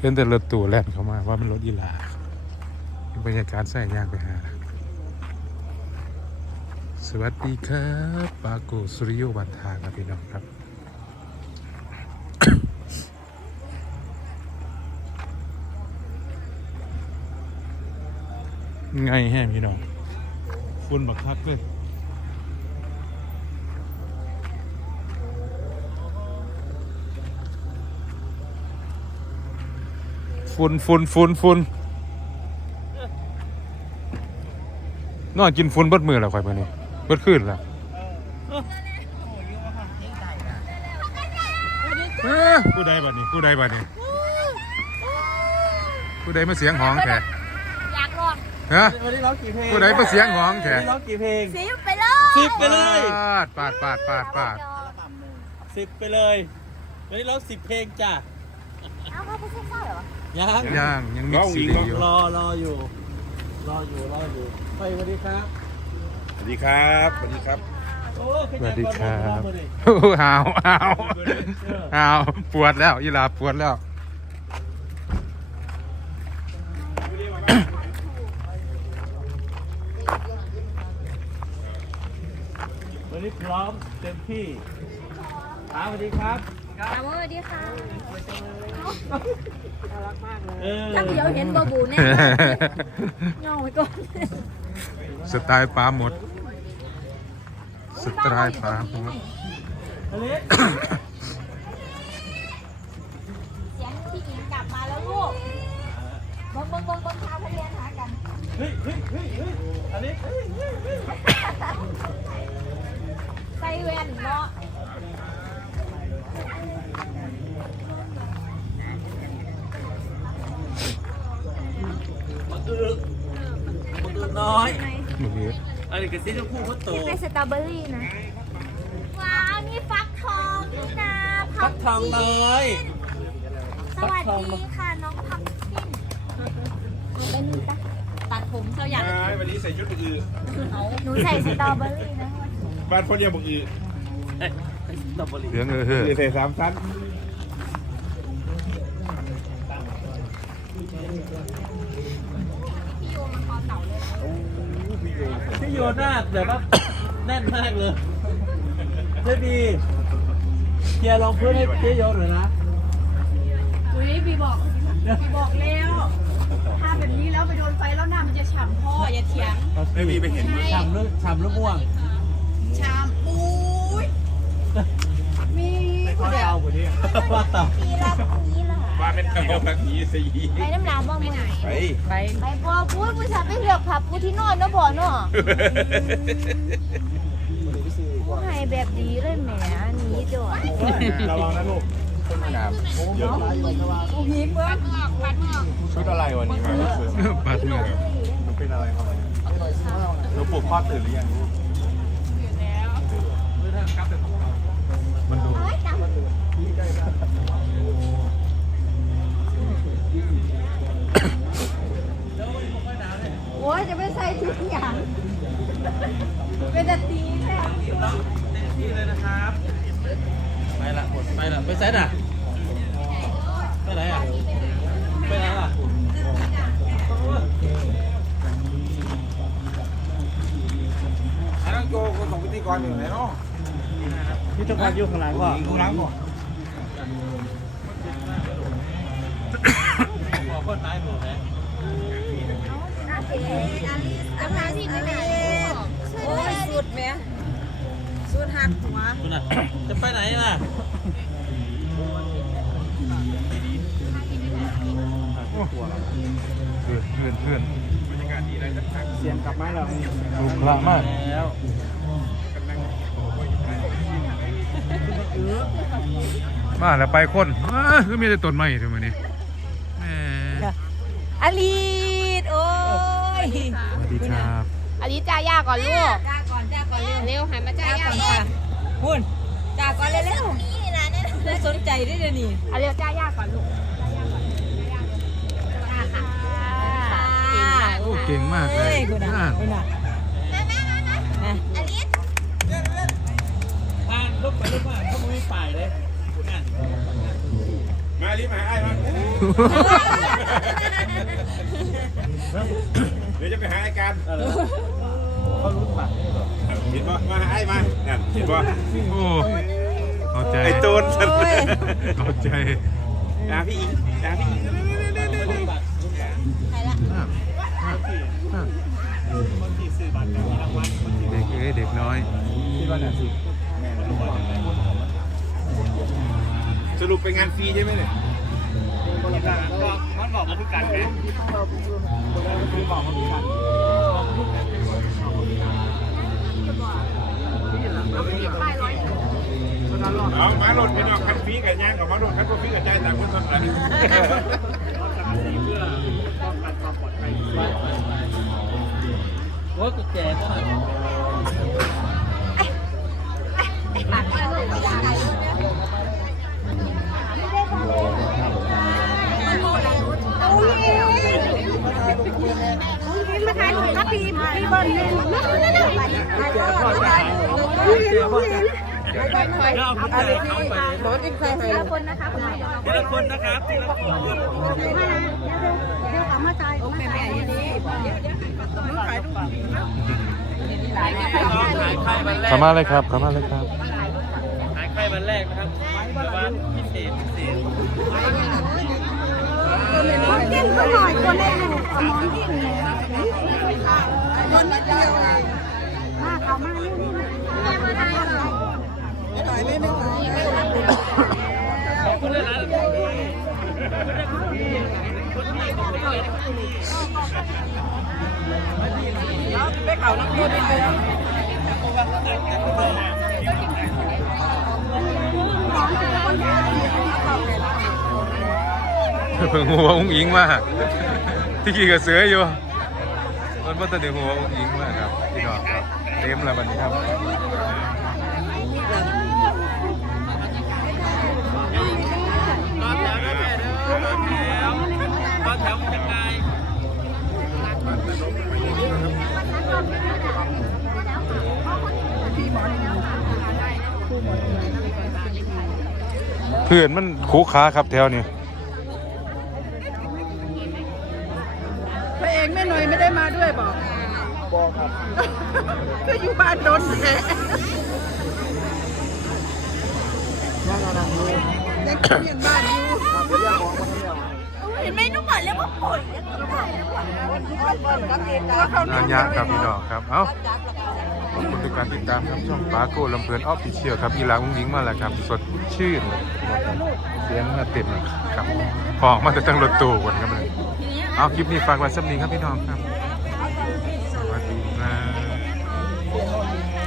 เห็นแต่รถตู้แล่นเข้ามาว่ามันรถอีลาบรรยากาศใส่ยางไปหา สวัสดีครับปาโกสุริโยบันทาครับพี่น้องครับไงแห้พี่น้องฝุ่นบักคักเลย ฝุ่นฝุ่นฝุ่นฝุ่นนอนกินฝุ่นเบิดมือแล้วข่อยมานี่เบิดคืนแล้วเอ้อผู้ใดบัดนี้ผู้ใดบัดนี้ผู้ใดมาเสียงหองแท้อยากลองฮะวันนี้ร้องกี่เพลงผู้ใดมาเสียงหองแท้วันนี้ร้องกี่เพลงสิบไปเลยสิบไปเลยปาดปาดปาดปาดปาดสิบไปเลยวันนี้ร้องสิบเพลงจ้ะ เอาเขาไปเซ็กซ์เหรอยังย่างยังมิกซ์ซีดีอยู่รอรออยู่ รออยู่รออยู่ไปสวัสดีครับสวัสดีครับสวัสดีครับโอ้สวัสดีครับขึ้นมาโอ้หาวหาวหาวปวดแล้วยีราฟปวดแล้ววันนี้พร้อมเต็มที่ครับสวัสดีครับ สวัสดีค่ะเออจังเดี๋ยวเห็นบาบูแน่ย่องไปก่อนสไตล์ปลาหมด สไตล์ปลาหมดอเล็กเสียงพี่หญิงกลับมาแล้วลูกเบิ่งเบิ่งเบิ่งเบิ่งพาไปเรียนหากันเฮ้ยเฮ้ยเฮ้ยเฮ้ยอเล็กเฮ้ยเฮ้ยเฮ้ยใส่แว่นเนาะ มันอึมันอึน้อยเมื่อกี้อันนี้ก็สีชมพูมันโตนี่เป็นสตรอเบอรี่นะ ว้าวนี่ฟักทองนี่นะฟักทองน้อยสวัสดีค่ะน้องพับปิ้นเป็นตะตัดผมเท่าอย่างวันนี้ใส่ชุดบึกอือหนูใส่สตรอเบอรี่นะบ้านพ่อเรียกบึกอือเอ๊ะส ตรอเบอรี่เหลืองเออเฮ้ออือใส่สามชั้นพี่โยนหน้าแบบว่าแน่นมากเลยเจ๊บีเคลียร์รองพื้นให้เจ๊โยนหน่อยนะอุ้ยบีบอกบีบอกแล้วถ้าแบบนี้แล้วไปโดนไฟแล้วหน้ามันจะฉ่ำพ่ออย่าเถียงไม่มีไปเห็นฉ่ำหรือฉ่ำหรือม่วงฉ่ำอุ้ย มีว่าเต่าว่าเต่าปีละปีละว่าเป็นกระบอกผีสีไปน้ำลาบ้างมึงไปไปไปบ่พูดผู้ชายไปเลือกผับผู้ที่นอนเนาะบ่เนาะผู้ให้แบบดีเลยแหมนี้จ้ะระวังนะลูกคนงามเยอะกูพีเมื่อชุดอะไรวันนี้มาเสื้อปลาเถื่อนมันเป็นอะไรครับเราปลุกพ่อตื่นหรือยังลูก มันดูเอ้ยตามโอ้ยจะไปใส่ชุดหยังเป็นแต่ตีแค่เต็มที่เลยนะครับ ไปละหมดไปละไปไซด์อะไปไหนอะไปไหนอะอันนั้นโจคนส่งพิธีกรอยู่ไหนเนาะ นี่ต้องการยู่ข้างหลังพ่อข้างหลังก่อคนตายหมดแล้วอาเก๋อาลิสอาลิสที่ไม่ได้โอ้ยสุดไหมสุดหักหัวจะไปไหนล่ะเพื่อนเพื่อนเพื่อนบรรยากาศดีเลยสักเสียงกลับมาแล้วลูกคลามากแล้ว มาแล้วไปคนอ้าคือมีแต่ต้นไม้ทำไมนี่แหมอลีดโอ้ยสวัสดีครับอันนี้จ้าย่าก่อนลูกจ้าก่อนจ้าก่อนเร็วเร็วหันมาจ้าจ้าย่าก่อนก่อค่ะนหุ่นจ้าก่อนเร็วนี่นะเนี่ยๆไม่สนใจด้วยเดี๋ยวนี้เอาเร็วจ้าย่าก่อนลูกจ้าย่าก่อนจ้าค่ะเก่งมากโอ้เก่งมากเลเฮ้ยยคุณอะอ่าคุณอะนะอันนี้อ่าน ลุกไปลุกมาเขาไม่ป่ายเลยมารีบมาไอ้มาเดี๋ยวจะไปหาไอ้การเขารู้บัตรนี่เหรอเห็นป่ะมาหาไอ้มานั่นเห็นป่ะโอ้เข้าใจไอ้โจรสันเข้าใจด่าพี่อิงด่าพี่อิงใครละเด็กเอ้ยเด็กน้อยส รุปเป็นงานฟรีใช่ไหมเนี่ยมันบอกมาคือกันไงเอามาโหลดไปนอกคันฟรีกับย่างกับมาโหลดคันฟรีกับจ่ายตังค์คนสดอันนี้รถกุญแจก็ปากไม่รู้ไม่ได้อะไรมันโมเลยโอ้ยมาถ่ายรูปกับพี่พี่เบิ้ลเนี่ยนั่นนั่นนั่นไปถ่ายรูปถ่ายรูป รถอีกใครทีละคนนะคะคุณทีละคนนะครับทีละคนเดี๋ยวกลับมาจ่ายโอเคแม่ยินดีขายไข่วันแรกขมาเลยครับขามาเลยครับ ขายไข่วันแรกนะครับแต่ว่าพิเศษพิเศษกินก็หน่อยคนเล่นเอามองกินเลยคนนิดเดียวมาเขามานี่นี่มาถ่ายถ่ายไม่ไม่เพิ่งหัวอุ้งอิงมากที่ขี่กับเสืออยู่มันว่าตั้งแต่หัวอุ้งอิงมากครับพี่น้องครับเต็มแล้ววันนี้ครับ รอแถวนะแม่เด้อรอแถวรอแถวมันจะไง เพื่อนมันคูค้าครับแถวนี้พระเอกแม่หน่อยไม่ได้มาด้วยบอกบอกครับก็อยู่บ้านโดนแท้ยังเรียนบ้านอยู่เห็นไหมนุ๊กบอกแล้วว่าป่วยงานยากครับพี่น้องครับเอ้าขอบ คุณทุกการติดตามครับช่องปาโก้ลำเพลินออฟฟิเชียลครับอีหลังวุ้งยิงมาแล้วครับ สดชื่นเสียงมาเต็มครับออกมาแต่ตั้งรถตู้ก่อนครับเลยเอาคลิปนี้ฝากไว้สักนิดครับพี่น้องครับ สวัสดีครับ